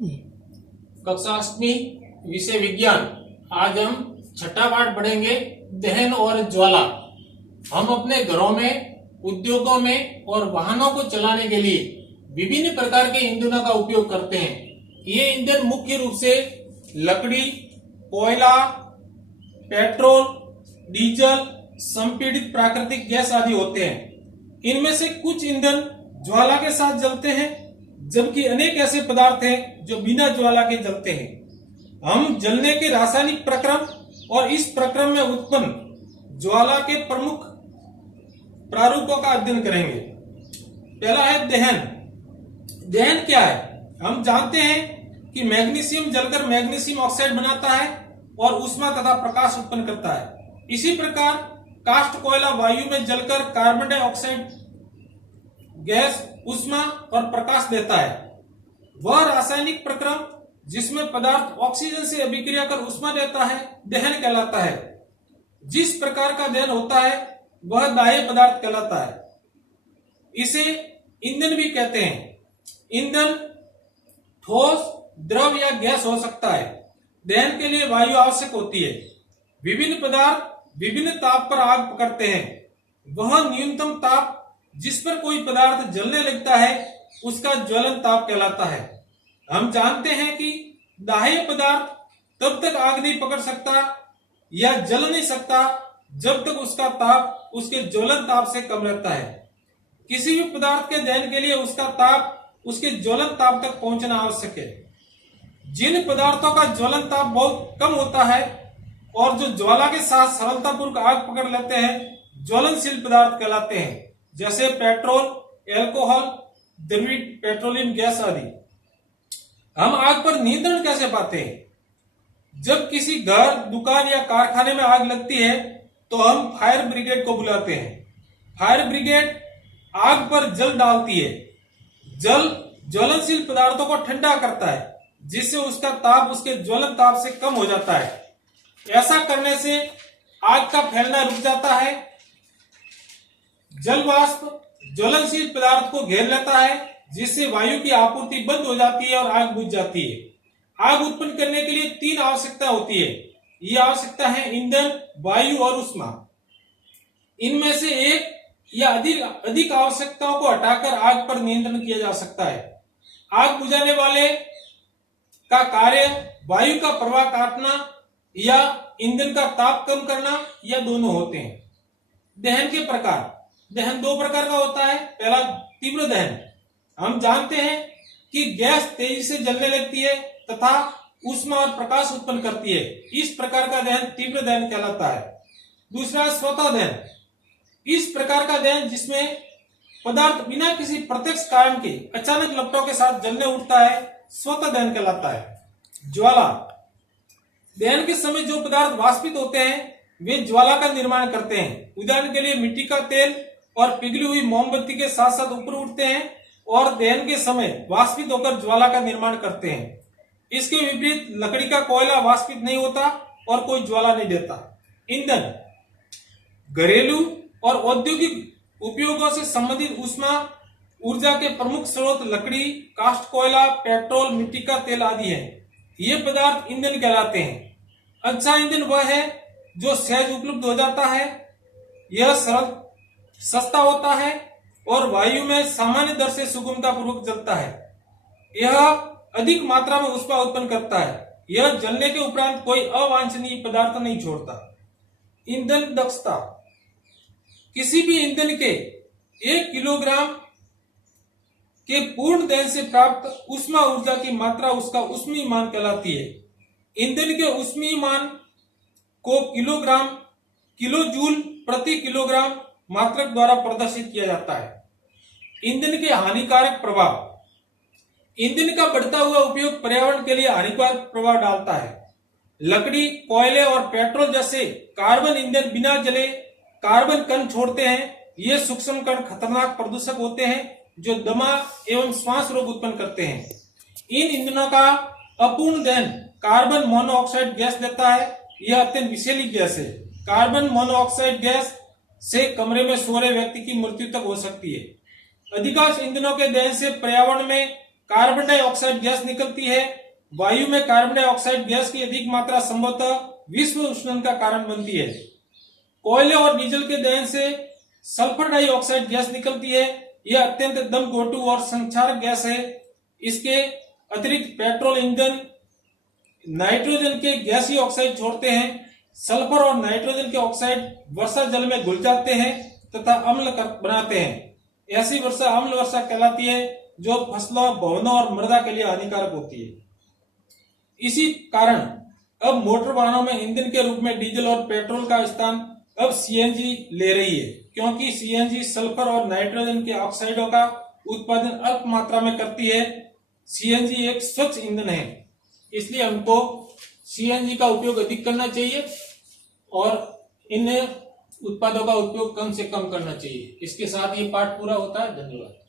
कक्षा 8वीं विषय विज्ञान। आज हम छठा पाठ पढ़ेंगे, दहन और ज्वाला। हम अपने घरों में, उद्योगों में और वाहनों को चलाने के लिए विभिन्न प्रकार के ईंधनों का उपयोग करते हैं। ये ईंधन मुख्य रूप से लकड़ी, कोयला, पेट्रोल, डीजल, संपीड़ित प्राकृतिक गैस आदि होते हैं। इनमें से कुछ ईंधन ज्वाला के साथ जलते हैं, जबकि अनेक ऐसे पदार्थ हैं जो बिना ज्वाला के जलते हैं। हम जलने के रासायनिक प्रक्रम और इस प्रक्रम में उत्पन्न ज्वाला के प्रमुख प्रारूपों का अध्ययन करेंगे। पहला है दहन। दहन क्या है? हम जानते हैं कि मैग्नीशियम जलकर मैग्नीशियम ऑक्साइड बनाता है और ऊष्मा तथा प्रकाश उत्पन्न करता है। इसी प्रकार कास्ट कोयला वायु में जलकर कार्बन डाइऑक्साइड गैस, ऊष्मा और प्रकाश देता है। वह रासायनिक प्रक्रम जिसमें पदार्थ ऑक्सीजन से अभिक्रिया कर ऊष्मा देता है दहन कहलाता है। जिस प्रकार का दहन होता है वह दाह्य पदार्थ कहलाता है। इसे ईंधन भी कहते हैं। ईंधन ठोस, द्रव या गैस हो सकता है। दहन के लिए वायु आवश्यक होती है। विभिन्न पदार्थ विभिन्न ताप पर आग पकड़ते हैं। वह न्यूनतम ताप जिस पर कोई पदार्थ जलने लगता है उसका ज्वलन ताप कहलाता है। हम जानते हैं कि दाह्य पदार्थ तब तक आग नहीं पकड़ सकता या जल नहीं सकता जब तक उसका ताप उसके ज्वलन ताप से कम रहता है। किसी भी पदार्थ के दहन के लिए उसका ताप उसके ज्वलन ताप तक पहुंचना आवश्यक है। जिन पदार्थों का ज्वलन ताप बहुत कम होता है और जो ज्वाला के साथ सरलतापूर्वक आग पकड़ लेते हैं ज्वलनशील पदार्थ कहलाते हैं, जैसे पेट्रोल, एल्कोहल, द्रवित पेट्रोलियम गैस आदि। हम आग पर नियंत्रण कैसे पाते हैं? जब किसी घर, दुकान या कारखाने में आग लगती है तो हम फायर ब्रिगेड को बुलाते हैं। फायर ब्रिगेड आग पर जल डालती है। जल ज्वलनशील पदार्थों को ठंडा करता है, जिससे उसका ताप उसके ज्वलन ताप से कम हो जाता है। ऐसा करने से आग का फैलना रुक जाता है। जल वाष्प ज्वलनशील पदार्थ को घेर लेता है, जिससे वायु की आपूर्ति बंद हो जाती है और आग बुझ जाती है। आग उत्पन्न करने के लिए 3 आवश्यकता होती है। ये आवश्यकता है ईंधन, वायु और ऊष्मा। इनमें से एक या अधिक आवश्यकताओं को हटाकर आग पर नियंत्रण किया जा सकता है। आग बुझाने वाले का कार्य वायु का प्रवाह काटना या ईंधन का ताप कम करना या दोनों होते हैं। दहन के प्रकार। दहन 2 प्रकार का होता है। पहला तीव्र दहन। हम जानते हैं कि गैस तेजी से जलने लगती है तथा ऊष्मा और प्रकाश उत्पन्न करती है। इस प्रकार का दहन तीव्र दहन कहलाता है। दूसरा स्वतः दहन। इस प्रकार का दहन जिसमें पदार्थ बिना किसी प्रत्यक्ष कारण के अचानक लपटों के साथ जलने उठता है स्वतः दहन कहलाता है। ज्वाला। दहन के समय जो पदार्थ वाष्पित होते हैं वे ज्वाला का निर्माण करते हैं। उदाहरण के लिए मिट्टी का तेल और पिघली हुई मोमबत्ती के साथ साथ ऊपर उठते हैं और दहन के समय वाष्पित होकर ज्वाला का निर्माण करते हैं। इसके विपरीत लकड़ी का कोयला वाष्पित नहीं होता और कोई ज्वाला नहीं देता। ईंधन। घरेलू और औद्योगिक उपयोगों से संबंधित ऊष्मा ऊर्जा के प्रमुख स्रोत लकड़ी, कास्ट कोयला, पेट्रोल, मिट्टी का तेल आदि है। ये पदार्थ ईंधन कहलाते हैं। अच्छा ईंधन वह है जो सहज उपलब्ध हो जाता है। यह सरल, सस्ता होता है और वायु में सामान्य दर से सुगमता पूर्वक जलता है। यह अधिक मात्रा में ऊष्मा उत्पन्न करता है। यह जलने के उपरांत कोई अवांछनीय पदार्थ नहीं छोड़ता। ईंधन दक्षता। किसी भी ईंधन के 1 किलोग्राम के पूर्ण दहन से प्राप्त ऊष्मा ऊर्जा की मात्रा उसका ऊष्मीय मान कहलाती है। ईंधन के ऊष्मीय मान को किलोग्राम, किलो जूल प्रति किलोग्राम मात्रक द्वारा प्रदर्शित किया जाता है। ईंधन के हानिकारक प्रभाव। ईंधन का बढ़ता हुआ उपयोग पर्यावरण के लिए हानिकारक प्रभाव डालता है। लकड़ी, कोयले और पेट्रोल जैसे कार्बन ईंधन बिना जले कार्बन कण छोड़ते हैं। ये सूक्ष्म कण खतरनाक प्रदूषक होते हैं जो दमा एवं श्वास रोग उत्पन्न करते हैं। इन ईंधनों का अपूर्ण दहन कार्बन मोनोऑक्साइड गैस देता है। यह अत्यंत विषैली गैस है। कार्बन मोनोऑक्साइड गैस से कमरे में सो रहे व्यक्ति की मृत्यु तक हो सकती है। अधिकांश ईंधनों के दहन से पर्यावरण में कार्बन डाइऑक्साइड गैस निकलती है। वायु में कार्बन डाइऑक्साइड गैस की अधिक मात्रा संभवतः विश्व उष्णन का कारण बनती है। कोयले और डीजल के दहन से सल्फर डाइऑक्साइड गैस निकलती है। यह अत्यंत दमघोटू और संक्षारक गैस है। इसके अतिरिक्त पेट्रोल इंजन नाइट्रोजन के गैसीय ऑक्साइड छोड़ते हैं। सल्फर और नाइट्रोजन के ऑक्साइड वर्षा जल में घुल जाते हैं तथा अम्ल बनाते हैं। ऐसी वर्षा अम्ल वर्षा कहलाती है जो फसलों, भवनों और मृदा के लिए हानिकारक होती है। इसी कारण अब मोटर वाहनों में ईंधन के रूप में डीजल और पेट्रोल का स्थान अब सीएनजी ले रही है, क्योंकि सीएनजी सल्फर और नाइट्रोजन के ऑक्साइडों का उत्पादन अल्प मात्रा में करती है। सीएनजी एक स्वच्छ ईंधन है, इसलिए हमको सीएनजी का उपयोग अधिक करना चाहिए और इन उत्पादों का उपयोग कम से कम करना चाहिए। इसके साथ ये पाठ पूरा होता है। धन्यवाद।